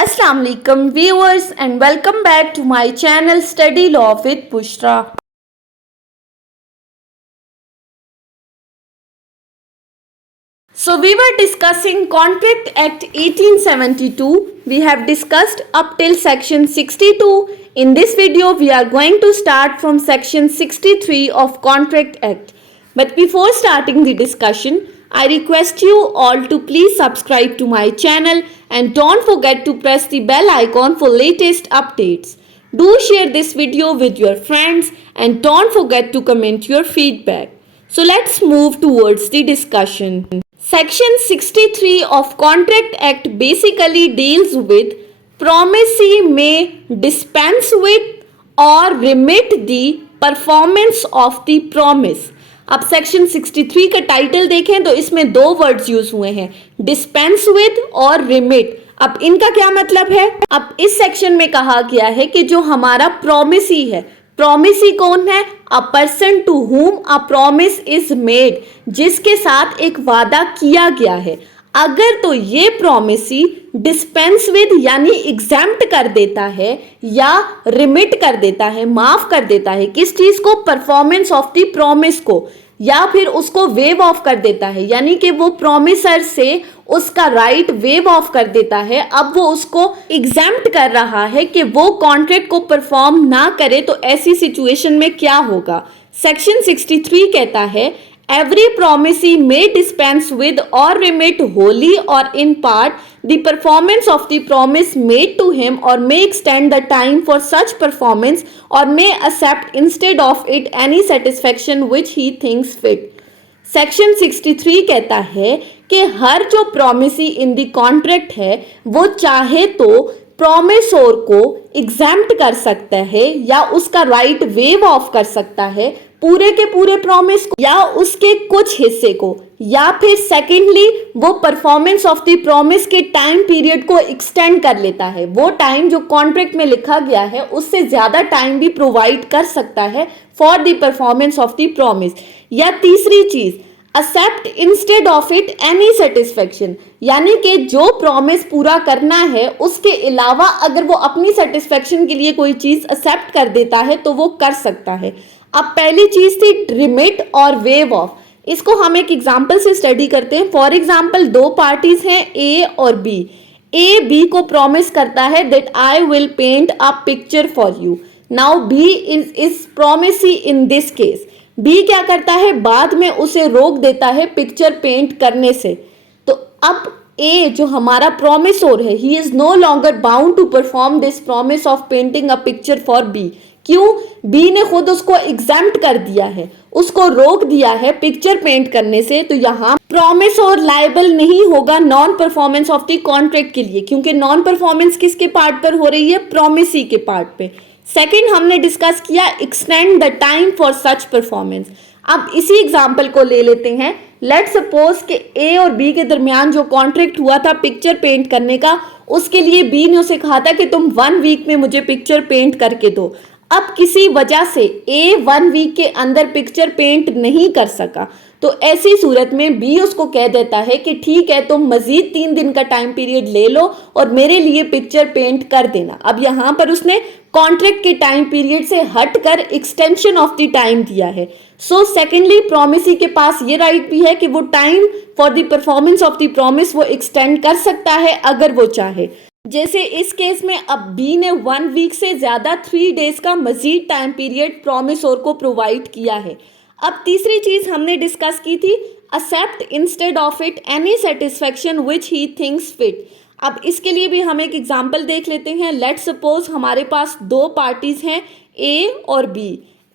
Assalamu alaikum viewers and welcome back to my channel Study Law with Bushra. So we were discussing Contract Act 1872. We have discussed up till section 62. In this video we are going to start from section 63 of Contract Act. But before starting the discussion, I request you all to please subscribe to my channel and don't forget to press the bell icon for latest updates. Do share this video with your friends and don't forget to comment your feedback. So let's move towards the discussion. Section 63 of Contract Act basically deals with promisee may dispense with or remit the performance of the promise. अब section 63 का title देखें तो इसमें दो words use हुए हैं, dispense with और remit. अब इनका क्या मतलब है? अब इस सेक्शन में कहा गया है कि जो हमारा प्रोमिसी है, प्रोमिसी कौन है? A person to whom a promise is made, जिसके साथ एक वादा किया गया है। अगर तो ये प्रोमिसी डिस्पेंस विद यानी एग्जेम्प्ट कर देता है या रिमिट कर देता है, माफ कर देता है, किस चीज को? परफॉर्मेंस ऑफ द प्रॉमिस को, या फिर उसको वेव ऑफ कर देता है, यानी कि वो प्रॉमिसर से उसका राइट वेव ऑफ कर देता है। अब वो उसको एग्जेम्प्ट कर रहा है कि वो कॉन्ट्रैक्ट को परफॉर्म ना करे, तो ऐसी सिचुएशन में क्या होगा? सेक्शन 63 कहता है every promisee may dispense with or remit wholly or in part the performance of the promise made to him, or may extend the time for such performance, or may accept instead of it any satisfaction which he thinks fit. Section 63 कहता है कि हर जो promisee in the contract है वो चाहे तो प्रोमिसोर को exempt कर सकता है या उसका राइट वेव ऑफ कर सकता है पूरे के पूरे प्रॉमिस को या उसके कुछ हिस्से को, या फिर सेकेंडली वो परफॉर्मेंस ऑफ द प्रॉमिस के टाइम पीरियड को एक्सटेंड कर लेता है। वो टाइम जो कॉन्ट्रैक्ट में लिखा गया है उससे ज्यादा टाइम भी प्रोवाइड कर सकता है for the performance of the promise. या तीसरी चीज, accept instead of it any satisfaction, यानी कि जो प्रॉमिस पूरा करना है उसके अलावा अगर वो अपनी सेटिस्फेक्शन के लिए कोई चीज एक्सेप्ट कर देता है तो वो कर सकता है। अब पहली चीज थी रिमिट और वेव ऑफ। इसको हम एक एग्जांपल से स्टडी करते हैं। फॉर एग्जांपल दो पार्टीज हैं ए और बी। ए बी को प्रॉमिस करता है that I will paint a picture for you. Now B is promisee in this case. B क्या करता है? बाद में उसे रोक देता है पिक्चर पेंट करने से। तो अब ए जो हमारा प्रोमिसोर है, he is no longer bound to perform this promise of painting a picture for B. क्यों? बी ने खुद उसको एग्जेम्प्ट कर दिया है, उसको रोक दिया है पिक्चर पेंट करने से। तो यहाँ प्रोमिसोर लायबल नहीं होगा non performance of the contract के लिए, क्योंकि नॉन परफॉर्मेंस किसके पार्ट पर हो रही है? प्रोमिसी के पार्ट पे। सेकेंड हमने डिस्कस किया extend the time for such performance. अब इसी एग्जाम्पल को ले लेते हैं। लेट सपोज कि ए और बी के दरमियान जो कॉन्ट्रैक्ट हुआ था पिक्चर पेंट करने का, उसके लिए बी ने उसे कहा था कि तुम 1 वीक में मुझे पिक्चर पेंट करके दो। अब किसी वजह से ए 1 वीक के अंदर पिक्चर पेंट नहीं कर सका, तो ऐसी सूरत में बी उसको कह देता है कि ठीक है, तुम मजीद 3 दिन का टाइम पीरियड ले लो और मेरे लिए पिक्चर पेंट कर देना। अब यहाँ पर उसने कॉन्ट्रैक्ट के टाइम पीरियड से हटकर एक्सटेंशन ऑफ द टाइम दिया है। सो सेकेंडली प्रोमिसी के पास ये राइट भी है कि वो time for the performance of the promise वो एक्सटेंड कर सकता है अगर वो चाहे। जैसे इस केस में अब बी ने 1 वीक से ज्यादा 3 डेज का मजीद टाइम पीरियड प्रोमिसोर को प्रोवाइड किया है। अब तीसरी चीज हमने डिस्कस की थी accept instead of it any satisfaction which he thinks fit. अब इसके लिए भी हम एक एग्जांपल देख लेते हैं। लेट सपोज हमारे पास दो पार्टीज हैं ए और बी।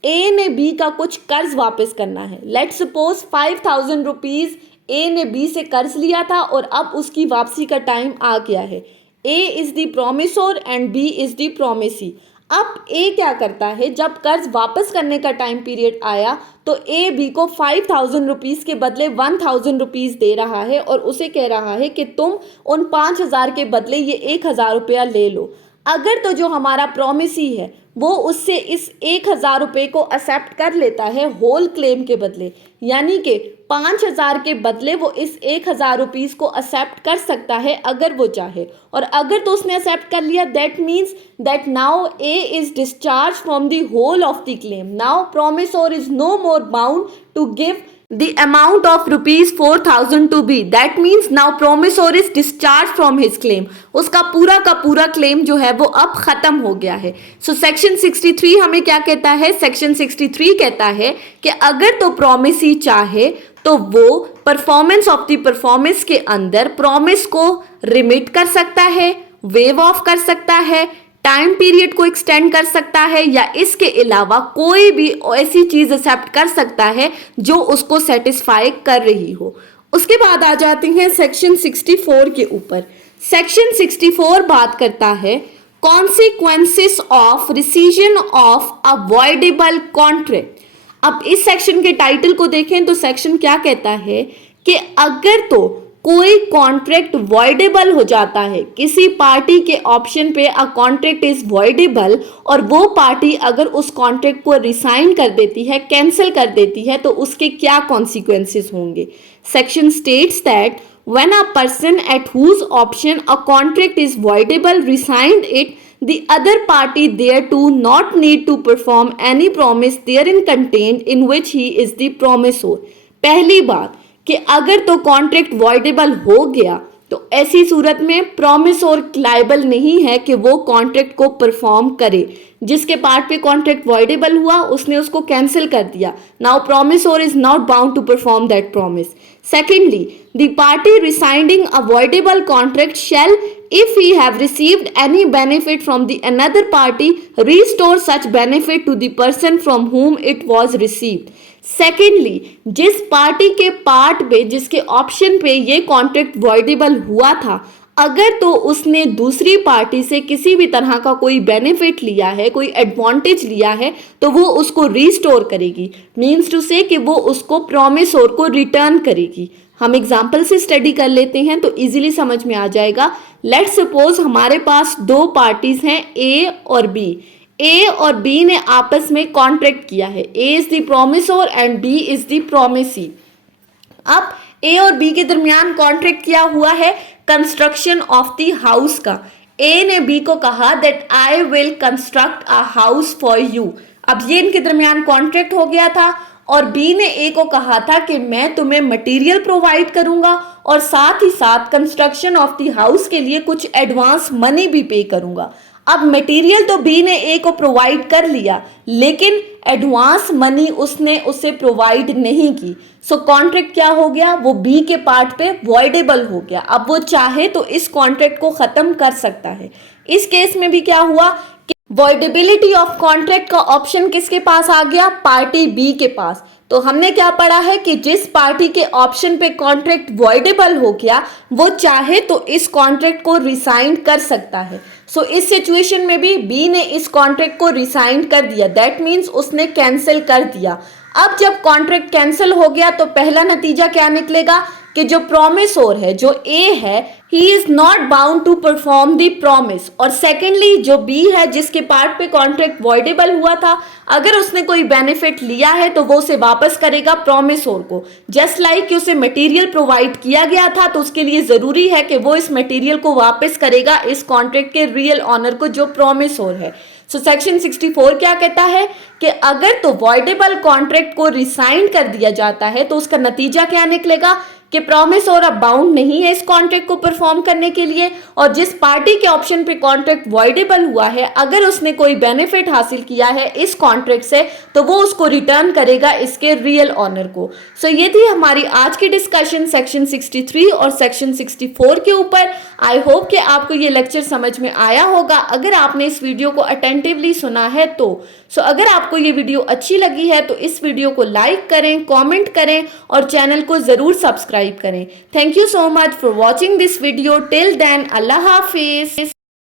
ए ने बी का कुछ कर्ज वापस करना है। लेट सपोज 5000 रुपीज ए ने बी से कर्ज लिया था और अब उसकी वापसी का टाइम आ गया है। A is the promisor and B is the promisee. अब ए क्या करता है, जब कर्ज वापस करने का टाइम पीरियड आया तो ए बी को 5000 रुपीज के बदले 1000 रुपीज दे रहा है और उसे कह रहा है कि तुम उन 5000 के बदले ये 1000 रुपया ले लो। अगर तो जो हमारा प्रोमिसी है वो उससे इस 1,000 रुपये को एक्सेप्ट कर लेता है होल क्लेम के बदले, यानी कि 5,000 के बदले वो इस 1,000 रुपीज़ को एक्सेप्ट कर सकता है अगर वो चाहे। और अगर तो उसने एक्सेप्ट कर लिया, that means that now A is discharge from the whole of the claim. Now promisor is no more bound to give the amount of rupees 4,000 to B. That means now promisor is discharged from his claim. उसका पूरा का पूरा claim जो है वो अब खत्म हो गया है। सो सेक्शन 63 हमें क्या कहता है? सेक्शन 63 कहता है कि अगर तो प्रॉमिसी चाहे तो वो परफॉर्मेंस ऑफ द परफॉर्मेंस के अंदर प्रॉमिस को रिमिट कर सकता है, वेव ऑफ कर सकता है, टाइम पीरियड को एक्सटेंड कर सकता है, या इसके अलावा कोई भी ऐसी चीज एक्सेप्ट कर सकता है जो उसको सेटिस्फाई कर रही हो। उसके बाद आ जाते हैं सेक्शन 64 के ऊपर। सेक्शन 64 बात करता है consequences of rescission of avoidable contract. अब इस सेक्शन के टाइटल को देखें तो सेक्शन क्या कहता है कि अगर तो कोई कॉन्ट्रैक्ट वॉइडेबल हो जाता है, किसी पार्टी के ऑप्शन पे अ कॉन्ट्रैक्ट इज वॉइडेबल, और वो पार्टी अगर उस कॉन्ट्रैक्ट को रिसाइन कर देती है, कैंसिल कर देती है, तो उसके क्या कॉन्सिक्वेंसेस होंगे। Section states that when a person at whose option a contract is voidable rescind it, the other party thereto not need to perform any promise therein contained in which he is the promisor। पहली बात कि अगर तो contract voidable हो गया तो ऐसी सूरत में प्रॉमिसोर लायबल नहीं है कि वो कॉन्ट्रैक्ट को परफॉर्म करे। जिसके पार्ट पे कॉन्ट्रैक्ट वॉइडेबल हुआ उसने उसको कैंसिल कर दिया। Now promisor is not bound to perform that promise. Secondly, the party rescinding a voidable contract shall, if he have received any benefit from the another party, restore such benefit to the person from whom it was received। Secondly, जिस party के part पे, जिसके option पे ये contract voidable हुआ था, अगर तो उसने दूसरी पार्टी से किसी भी तरह का कोई बेनिफिट लिया है, कोई एडवांटेज लिया है, तो वो उसको रिस्टोर करेगी। मीन्स टू से कि वो उसको प्रॉमिसोर को रिटर्न करेगी। हम एग्जाम्पल से स्टडी कर लेते हैं तो इजीली समझ में आ जाएगा। लेट्स सपोज हमारे पास दो पार्टीज हैं, ए और बी। ए और बी ने आपस में कॉन्ट्रैक्ट किया है। A is the promisor and B is the promisee. अब ए और बी के दरमियान कॉन्ट्रैक्ट किया हुआ है कंस्ट्रक्शन ऑफ द हाउस का। ए ने बी को कहा that I will construct a house for you. अब ये इनके दरमियान कॉन्ट्रैक्ट हो गया था, और बी ने ए को कहा था कि मैं तुम्हें मटेरियल प्रोवाइड करूंगा और साथ ही साथ कंस्ट्रक्शन ऑफ द हाउस के लिए कुछ एडवांस मनी भी पे करूंगा। अब मटेरियल तो बी ने ए को प्रोवाइड कर लिया, लेकिन एडवांस मनी उसने उसे प्रोवाइड नहीं की। सो कॉन्ट्रैक्ट क्या हो गया? वो बी के पार्ट पे वॉइडेबल हो गया। अब वो चाहे तो इस कॉन्ट्रैक्ट को खत्म कर सकता है। इस केस में भी क्या हुआ कि वॉइडेबिलिटी ऑफ कॉन्ट्रैक्ट का ऑप्शन किसके पास आ गया? पार्टी बी के पास। तो हमने क्या पढ़ा है कि जिस पार्टी के ऑप्शन पे कॉन्ट्रैक्ट वॉइडेबल हो गया, वो चाहे तो इस कॉन्ट्रैक्ट को रिसाइन कर सकता है। सो इस सिचुएशन में भी बी ने इस कॉन्ट्रैक्ट को रिसाइन कर दिया, दैट मीन्स उसने कैंसिल कर दिया। अब जब कॉन्ट्रैक्ट कैंसिल हो गया तो पहला नतीजा क्या निकलेगा कि जो प्रॉमिसोर है, जो ए है, he is not bound to perform the promise. और सेकेंडली, जो बी है, जिसके पार्ट पे कॉन्ट्रैक्ट वॉइडेबल हुआ था, अगर उसने कोई बेनिफिट लिया है तो वो उसे वापस करेगा प्रॉमिसोर को। जस्ट लाइक कि उसे मटेरियल प्रोवाइड किया गया था, तो उसके लिए जरूरी है कि वो इस मटेरियल को वापस करेगा इस कॉन्ट्रैक्ट के रियल ऑनर को, जो प्रॉमिसोर है। सो सेक्शन 64 क्या कहता है कि अगर तो वॉइडेबल कॉन्ट्रैक्ट को रिसाइन कर दिया जाता है तो उसका नतीजा क्या निकलेगा कि प्रॉमिसोर अब बाउंड नहीं है इस कॉन्ट्रैक्ट को परफॉर्म करने के लिए, और जिस पार्टी के ऑप्शन पे कॉन्ट्रैक्ट वॉइडेबल हुआ है, अगर उसने कोई बेनिफिट हासिल किया है इस कॉन्ट्रैक्ट से, तो वो उसको रिटर्न करेगा इसके रियल ऑनर को। सो ये थी हमारी आज की डिस्कशन सेक्शन 63 और सेक्शन 64 के ऊपर। आई होप कि आपको ये लेक्चर समझ में आया होगा अगर आपने इस वीडियो को अटेंटिवली सुना है तो। अगर आपको ये वीडियो अच्छी लगी है तो इस वीडियो को लाइक करें, कमेंट करें और चैनल को जरूर सब्सक्राइब करें। Thank you so much for watching this video. Till then, Allah Hafiz.